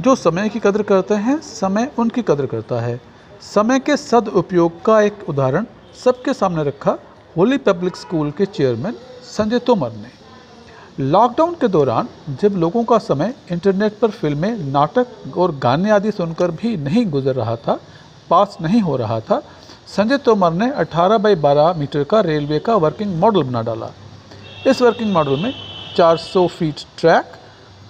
जो समय की कदर करते हैं, समय उनकी कदर करता है। समय के सदुपयोग का एक उदाहरण सबके सामने रखा होली पब्लिक स्कूल के चेयरमैन संजय तोमर ने। लॉकडाउन के दौरान जब लोगों का समय इंटरनेट पर फिल्में, नाटक और गाने आदि सुनकर भी नहीं गुजर रहा था, पास नहीं हो रहा था, संजय तोमर ने 18 बाई 12 मीटर का रेलवे का वर्किंग मॉडल बना डाला। इस वर्किंग मॉडल में 400 फीट ट्रैक,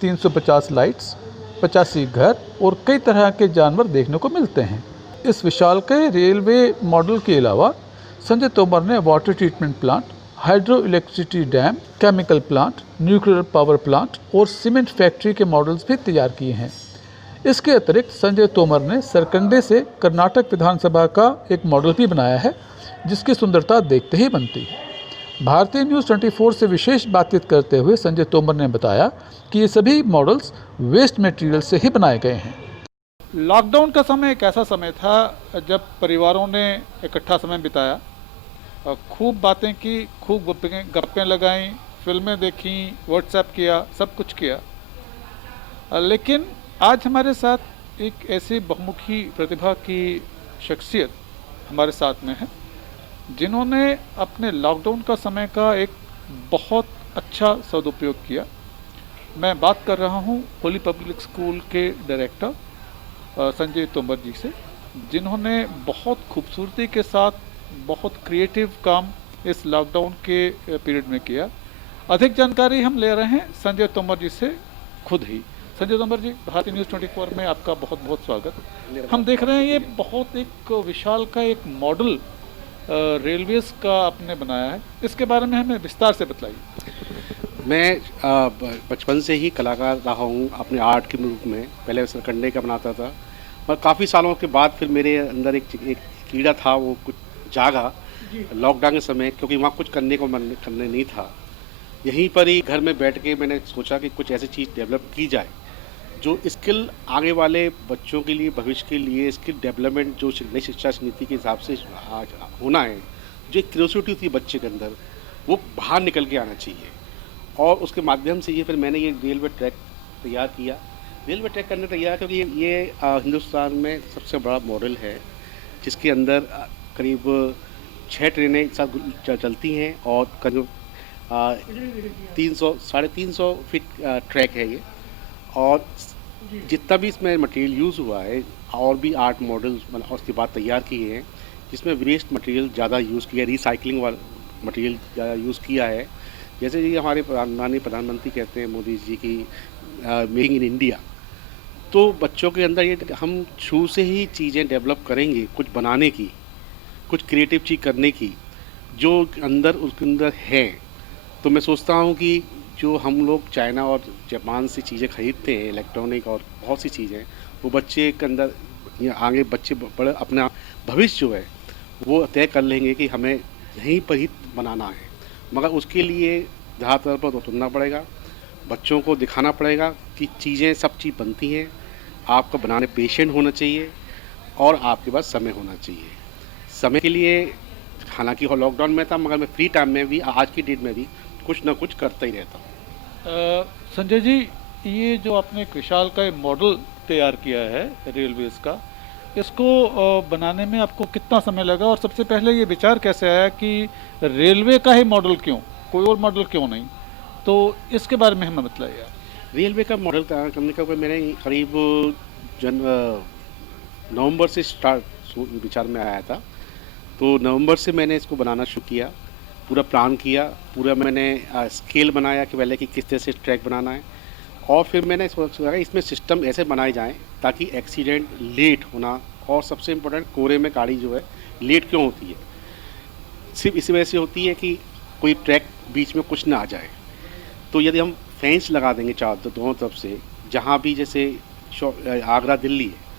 350 लाइट्स, 85 घर और कई तरह के जानवर देखने को मिलते हैं। इस विशालकाय रेलवे मॉडल के अलावा संजय तोमर ने water treatment plant, hydro electricity dam, chemical plant, nuclear power plant और सीमेंट फैक्ट्री के मॉडल्स भी तैयार किए हैं। इसके अतिरिक्त संजय तोमर ने सरकंडे से कर्नाटक विधानसभा का एक मॉडल भी बनाया है, जिसकी सुंदरता देखते ही बनती है। भारतीय न्यूज़ 24 से विशेष बातचीत करते हुए संजय तोमर ने बताया कि ये सभी मॉडल्स वेस्ट मटेरियल से ही बनाए गए हैं। लॉकडाउन का समय एक ऐसा समय था जब परिवारों ने इकट्ठा समय बिताया, खूब बातें की, खूब गप्पें लगाईं, फिल्में देखी, व्हाट्सएप किया, सब कुछ किया। लेकिन आज हमारे साथ एक ऐसी बहुमुखी प्रतिभा की शख्सियत हमारे साथ में है, जिन्होंने अपने लॉकडाउन का समय का एक बहुत अच्छा सदुपयोग किया। मैं बात कर रहा हूँ होली पब्लिक स्कूल के डायरेक्टर संजय तोमर जी से, जिन्होंने बहुत खूबसूरती के साथ बहुत क्रिएटिव काम इस लॉकडाउन के पीरियड में किया। अधिक जानकारी हम ले रहे हैं संजय तोमर जी से खुद ही। संजय तोमर जी, भारतीय न्यूज़ 24 में आपका बहुत बहुत स्वागत। हम देख रहे हैं ये बहुत एक विशाल का एक मॉडल रेलवेज का आपने बनाया है, इसके बारे में हमें विस्तार से बताइए। मैं बचपन से ही कलाकार रहा हूँ अपने आर्ट के रूप में। पहले सरकंडे का बनाता था, और काफ़ी सालों के बाद फिर मेरे अंदर एक कीड़ा था, वो कुछ जागा लॉकडाउन के समय, क्योंकि वहाँ कुछ करने को मन करने नहीं था। यहीं पर ही घर में बैठ के मैंने सोचा कि कुछ ऐसी चीज़ डेवलप की जाए जो स्किल आगे वाले बच्चों के लिए, भविष्य के लिए स्किल डेवलपमेंट जो नई शिक्षा नीति के हिसाब से आज होना है, जो एक क्यूरियोसिटी थी बच्चे के अंदर, वो बाहर निकल के आना चाहिए। और उसके माध्यम से ये फिर मैंने ये रेलवे ट्रैक तैयार किया। रेलवे ट्रैक करने तैयार क्योंकि ये हिंदुस्तान में सबसे बड़ा मॉडल है, जिसके अंदर करीब 6 ट्रेनें एक साथ चलती हैं और करीब 300-350 फीट ट्रैक है ये। और जितना भी इसमें मटेरियल यूज़ हुआ है, और भी 8 मॉडल्स और उसके बाद तैयार किए हैं, जिसमें वेस्ट मटेरियल ज़्यादा यूज़ किया, रिसाइकलिंग वाला मटेरियल ज़्यादा यूज़ किया है। जैसे ये हमारे माननीय प्रधानमंत्री कहते हैं मोदी जी की मेकिंग इन इंडिया, तो बच्चों के अंदर ये हम शुरू से ही चीज़ें डेवलप करेंगे, कुछ बनाने की, कुछ क्रिएटिव चीज़ करने की, जो अंदर उसके अंदर है। तो मैं सोचता हूँ कि जो हम लोग चाइना और जापान से चीज़ें खरीदते हैं, इलेक्ट्रॉनिक और बहुत सी चीज़ें, वो बच्चे के अंदर आगे बच्चे बड़े अपना भविष्य जो है वो तय कर लेंगे कि हमें यहीं पर ही बनाना है। मगर उसके लिए ज़्यादातर पर उतरना पड़ेगा, बच्चों को दिखाना पड़ेगा कि चीज़ें सब चीज़ बनती हैं। आपको बनाने पेशेंट होना चाहिए और आपके पास समय होना चाहिए। समय के लिए हालांकि लॉकडाउन में था, मगर मैं फ्री टाइम में भी आज की डेट में भी कुछ ना कुछ करता ही रहता हूँ। संजय जी, ये जो आपने एक विशाल का मॉडल तैयार किया है रेलवेज का, इसको बनाने में आपको कितना समय लगा, और सबसे पहले ये विचार कैसे आया कि रेलवे का ही मॉडल क्यों, कोई और मॉडल क्यों नहीं, तो इसके बारे में हमें बताइए। रेलवे का मॉडल तैयार करने का मैंने करीब नवंबर से स्टार्ट विचार में आया था। तो नवंबर से मैंने इसको बनाना शुरू किया, पूरा प्लान किया, पूरा मैंने स्केल बनाया कि पहले कि किस तरह से ट्रैक बनाना है। और फिर मैंने सोचा इसमें सिस्टम ऐसे बनाए जाएं ताकि एक्सीडेंट लेट होना, और सबसे इम्पोर्टेंट कोहरे में गाड़ी जो है लेट क्यों होती है, सिर्फ इसी वजह से होती है कि कोई ट्रैक बीच में कुछ ना आ जाए। तो यदि हम फेंस लगा देंगे दोनों तरफ से, जहाँ भी जैसे आगरा दिल्ली है,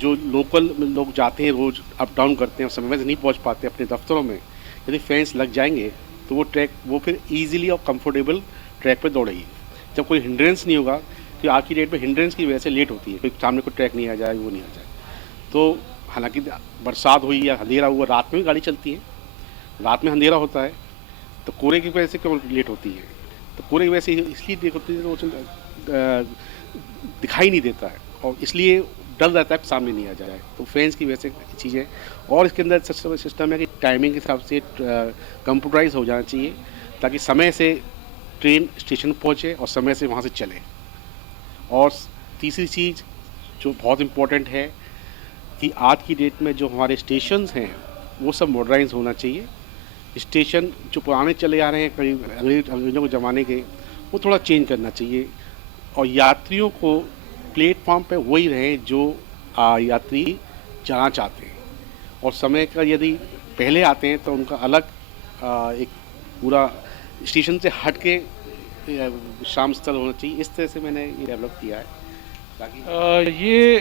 जो लोकल लोग जाते हैं, रोज़ अप डाउन करते हैं, समय से नहीं पहुँच पाते अपने दफ्तरों में, यदि फेंस लग जाएंगे तो वो फिर ईजिली और कंफर्टेबल ट्रैक पर दौड़ेगी। जब कोई हिंड्रेंस नहीं होगा, तो आज की डेट में हिंड्रेंस की वजह से लेट होती है, कोई सामने कोई ट्रैक नहीं आ जाए, वो नहीं आ जाए। तो हालांकि बरसात हुई या अंधेरा हुआ, रात में भी गाड़ी चलती है, रात में अंधेरा होता है, तो कोहरे की वजह से क्यों लेट होती है। तो कोहरे की वजह से इसलिए लेट होती है, तो दिखाई नहीं देता है। और इसलिए डर रहता है कि सामने नहीं आ जाए, तो फैंस की वजह से चीज़ें। और इसके अंदर सिस्टम है कि टाइमिंग के हिसाब से कंप्यूटराइज हो जाना चाहिए, ताकि समय से ट्रेन स्टेशन पहुँचे और समय से वहाँ से चले। और तीसरी चीज़ जो बहुत इम्पोर्टेंट है कि आज की डेट में जो हमारे स्टेशंस हैं वो सब मॉडर्नाइज होना चाहिए। स्टेशन जो पुराने चले आ रहे हैं करीब अंग्रेज़ों के ज़माने के, वो थोड़ा चेंज करना चाहिए और यात्रियों को प्लेटफॉर्म पे वही रहे जो यात्री जाना चाहते हैं। और समय का यदि पहले आते हैं तो उनका अलग एक पूरा स्टेशन से हट के विश्राम स्थल होना चाहिए। इस तरह से मैंने ये डेवलप किया है ताकि ये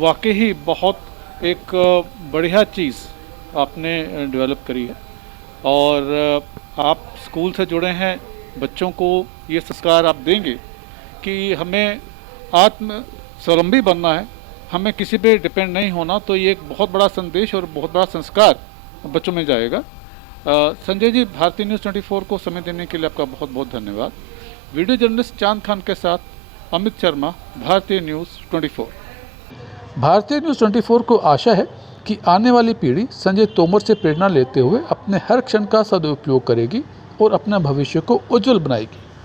वाकई ही बहुत एक बढ़िया चीज़ आपने डेवलप करी है और आप स्कूल से जुड़े हैं, बच्चों को ये संस्कार आप देंगे कि हमें आत्म स्वावलंबी बनना है, हमें किसी पे डिपेंड नहीं होना। तो ये एक बहुत बड़ा संदेश और बहुत बड़ा संस्कार बच्चों में जाएगा। संजय जी, भारतीय न्यूज़ 24 को समय देने के लिए आपका बहुत बहुत धन्यवाद। वीडियो जर्नलिस्ट चांद खान के साथ अमित शर्मा, भारतीय न्यूज़ 24। भारतीय न्यूज़ 24 को आशा है कि आने वाली पीढ़ी संजय तोमर से प्रेरणा लेते हुए अपने हर क्षण का सदुपयोग करेगी और अपने भविष्य को उज्जवल बनाएगी।